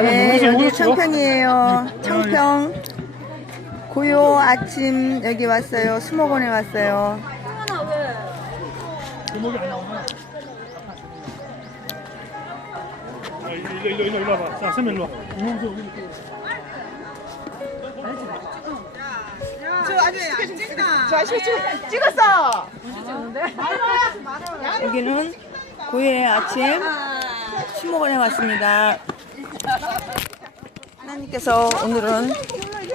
네, 여기 청평이에요. 청평. 고요 아침 여기 왔어요. 수목원에 왔어요. 제목이 안 나오나? 야, 일로 일로 일로 일로 와봐. 자, 세명 일로 와. 이몽수 여기 이렇게. 여기는 고요의 아침 수목원에 왔습니다. 하나님께서 오늘은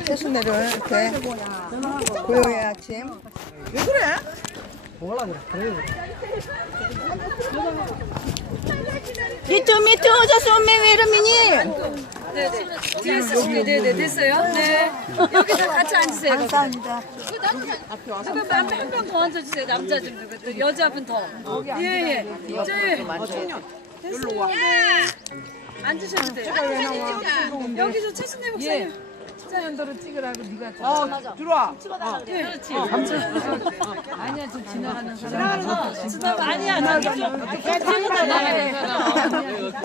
새순례를 이렇게 고요의 아침 왜 그래? 미투 미투 저 쏘미 위르미니 네네, 네네, 됐어요. 네. 여기서 같이 앉으세요. 감사합니다. 누구 한명 더 앉아주세요. 남자 좀 여자분 더. 예, 예. 저기. 됐어요. 네. 앉으셔도 돼요. 여기서 최순대 목사님. 연도로 찍으라고 네가 어, 들어와. 네, 그렇지. 아니야, 지금 지나가는 사람. 지나가, 아니야, 나.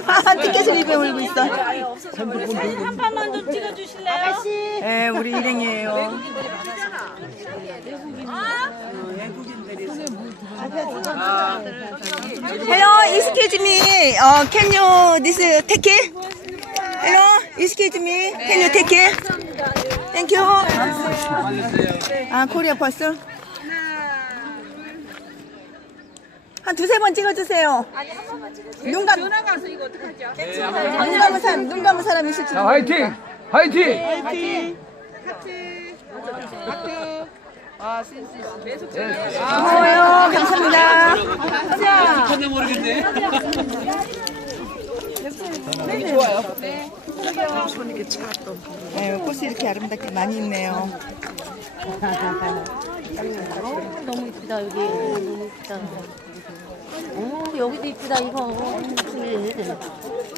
아, 티켓을 입에 올고 있어. 한 판만 좀 찍어주실래요? 네, 우리 일행이에요. Hello, excuse me. Uh, can you this uh, take it? Hello, excuse me. Can you take it? Thank you. 아, 코리아 버스. 한 두세 번 찍어주세요. 눈 감. 전화 가서 이거 어떡하죠? 눈 감은 사람, 눈 감은 사람 있을 줄. 자, 화이팅! 화이팅! 고마워요. 감사합니다. 네, 꽃이 이렇게 아름답게 많이 있네요. 너무 이쁘다 여기 너무 이쁘다 오 여기도 이쁘다 이거.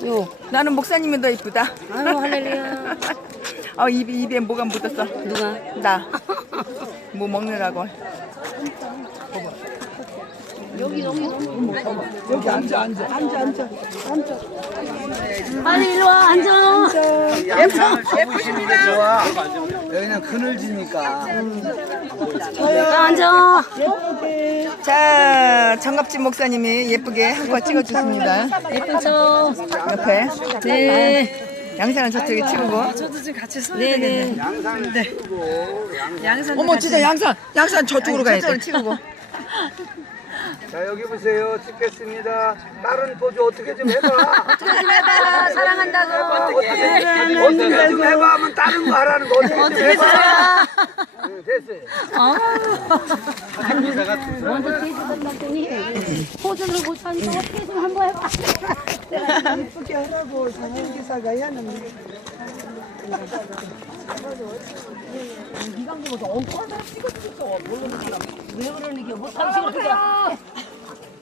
요, 나는 목사님이 더 이쁘다. 아유 할렐루야 어, 입에, 입에 뭐가 묻었어. 누가 나. 뭐 먹느라고. 여기 여기 너무 여기 앉아, 앉아. 빨리 일로 와 앉아 좋아. 여기는 그늘지니까. 자, 앉아 자, 정갑진 목사님이 예쁘게 한컷 찍어주십니다. 예쁜 척 옆에. 네. 양산은 저쪽에 치우고. 저도 지금 같이 서야 네네 양산. 어머, 진짜 양산. 양산 저쪽으로 가야 돼. 저쪽으로 치우고. 자, 여기 보세요. 찍겠습니다. 다른 포즈 어떻게 좀 해봐. 해봐 사랑한다고. 어떻게, 어떻게 좀 해봐 하면 다른 거 하라는 거 어떻게 좀 해봐. 응, 됐어요. 먼저 뒤에 봤더니 포즈를 못하니까 어떻게 좀 한번 해봐 왜 그러는 게 못하면 그래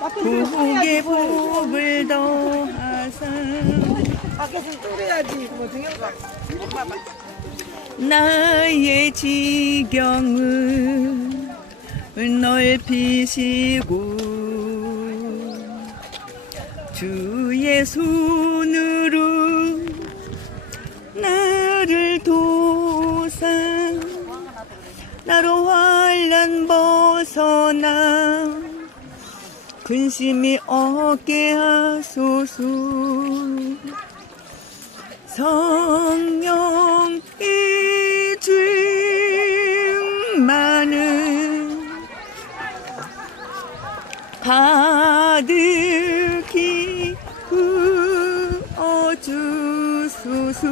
복의 복을 더하사 나의 지경을 넓히시고 주의 손으로 나를 도사 나로 환란 벗어나 근심이 없게 하소서. 성령 이줌 많은 가득히 부어주소서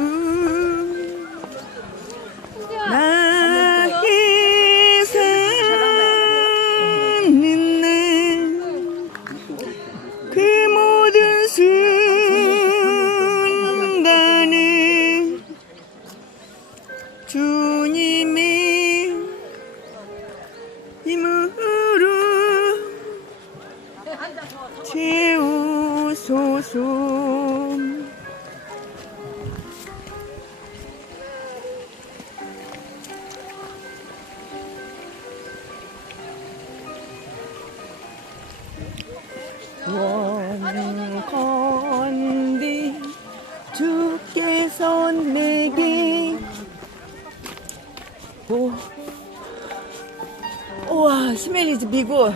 스멜리즈 미국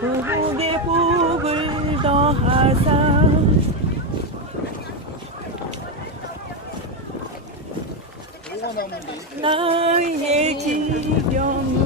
복에 복을 더하사. 나의 지경을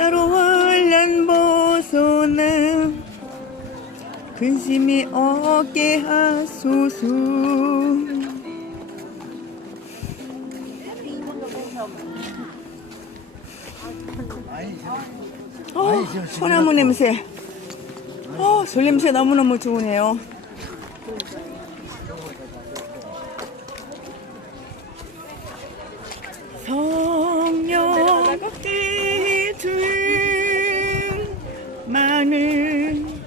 나로 환란 벗어나 근심이 없게 하소서. 어, 소나무 냄새. 어, 술 냄새 너무너무 좋으네요. 성령 뜻은 많은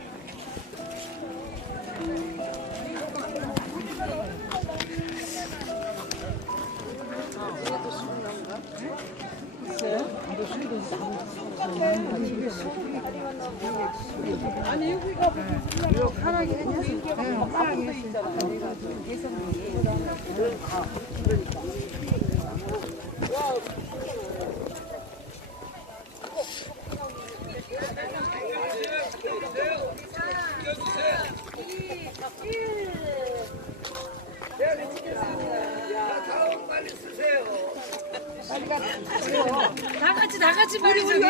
다 같이 다 같이 빨리 저기.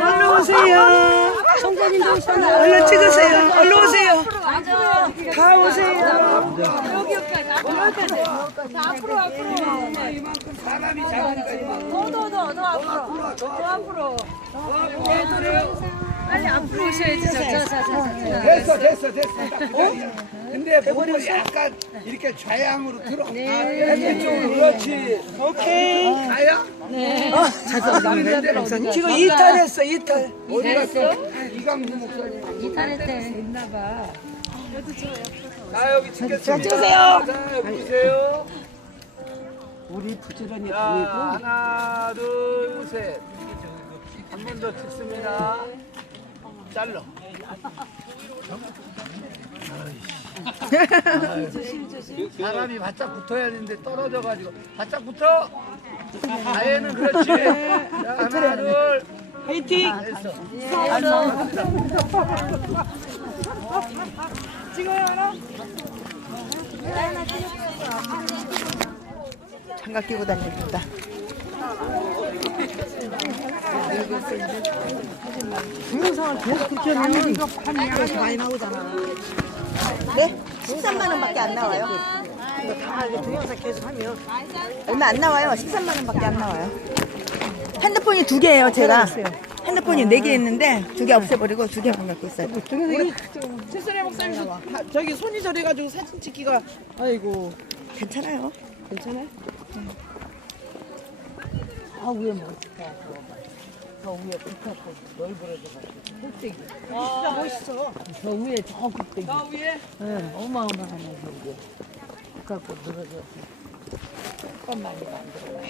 얼른 오세요 얼른 찍으세요 얼른 오세요 다 오세요 여기 여기까지 앞으로 여기까지. 자, 앞으로 앞으로. 사람이 작으니까 더더더 앞으로. 더 앞으로. 빨리 앞으로 오셔야지. 자자자자. 됐어 됐어 됐어 어? 근데 몸을 약간 이렇게 좌양으로 들어. 네. 쪽으로. 그렇지. 오케이. 가야? 지금 이탈했어 이탈. 어디 갔어? 이강수 목사님. 이탈했대. 자 여기 찍겠습니다. 찍으세요. 자 여기 보세요. 우리 부지런히 자, 하나 둘 셋 한 번 더 찍습니다. 잘라 사람이 바짝 붙어야 되는데 떨어져가지고. 바짝 붙어! 아예는 그렇지. 자, 하나 둘. 화이팅! 됐어. 장갑 끼고 다닙니다 동영상을 계속 그렇게 하면 이렇게 많이 나오잖아 네? 13만 원밖에 안 나와요? 이거 다 이거 동영상 계속 하면. 얼마 안 나와요? 13만 원밖에 안 나와요? 핸드폰이 두 개예요 제가. 핸드폰이 네 개 있는데 두 개 없애버리고 두 개만 갖고 있어요. 우리 최선의 목사님도 다- 저기 손이 저래가지고 사진 찍기가 아이고. 괜찮아요. 괜찮아요? 아 위에 뭐 멋있다. 저 위에 끝하고 넓어져가지고 꼭대기. 진짜 멋있어. 저 위에 저 꼭대기. 저 위에? 네, 어마어마하네 저게. 갖고 늘어져서 조금만이 만들어.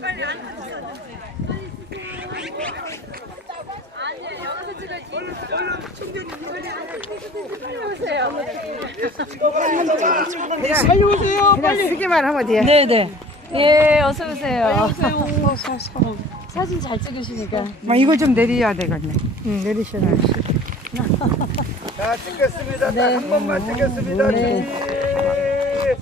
빨리 앉으세요. 아니에요, 여기서 찍어야지. 네네. 예, 어서 오세요. 사진 잘 찍으시니까. 아, 이거 좀 내려야 되겠네. 응, 내리셔야 돼. 자, 찍겠습니다. 딱한 번만 찍겠습니다. 준비.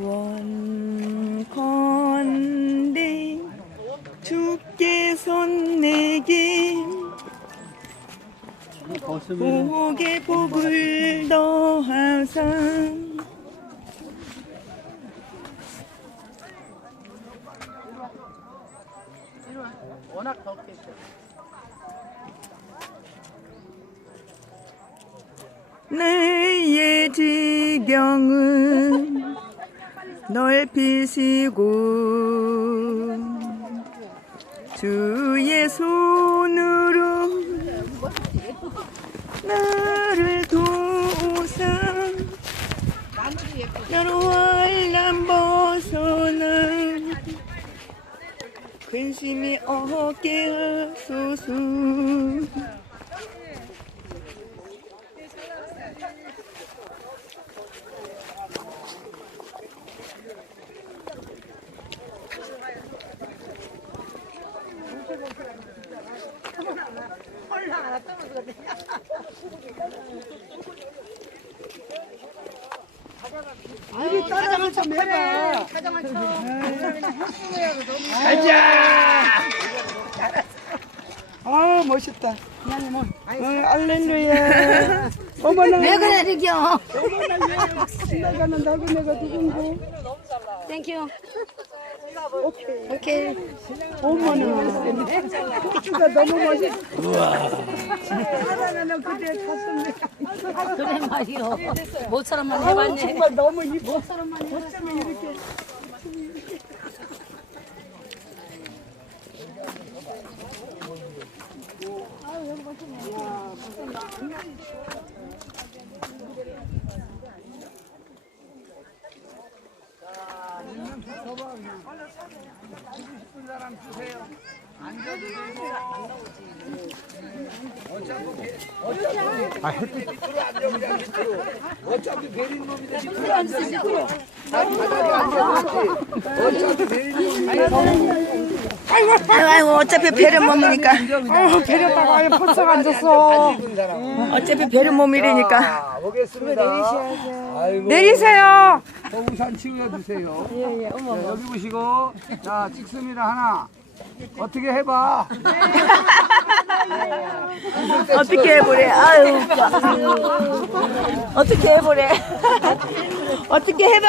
원컨대 주께 손 내게 복의 복을 더하사 너의 지경은 넓히시고 주의 손으로 나를 도우사 나를 환란 벗어나 근심이 없게 하소서 아, 멋있다. 어, 알렐루야. 어머나. 왜 그래, 리기야? 나가는 나그네가 누군고? 땡큐. 오케이. 어머나. 고추가 너무 멋있어. 우와. 사랑하는 그대 가슴에. 그래 말이요. 모처럼만 해봤네. 정말 너무 이뻐. 어쩌면 이렇게. 사람 주세요. 앉아도 되고. 어차피 어차피 밑으로 앉아 그냥 밑으로. 어차피 베린 놈인데 밑으로 앉아 밑으로. 다 바닥에 앉아있지. 어차피 베린 놈이 아이고 아이고 어차피 배려 몸이니까 어, 데렸다가 아예 벌써 앉았어. 입은 사람. 어차피 배려 몸이라니까 자, 보겠습니다. 아이고. 내리세요. 저 우산 치우여 주세요. 예, 예, 어머. 여기 보시고. 자, 찍습니다. 하나. 어떻게 해봐. 어떻게 해보래? 아유. 어떻게 해보래? 어떻게 해봐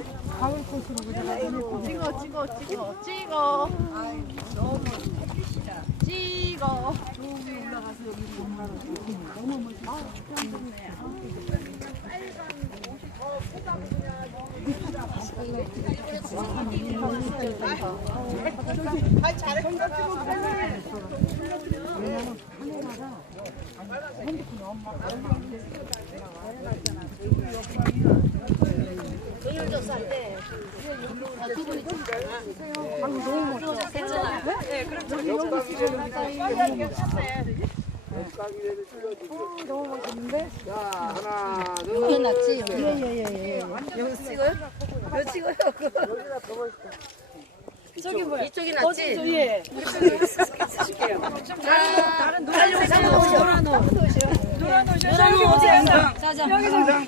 찍어 찍어 찍어 찍어. 찍어 여기서 찍어요? 저기 뭐야? 이쪽이 낫지? 예. 다른 노란 노란 노란 노란 노란 여기 오세요. 여기서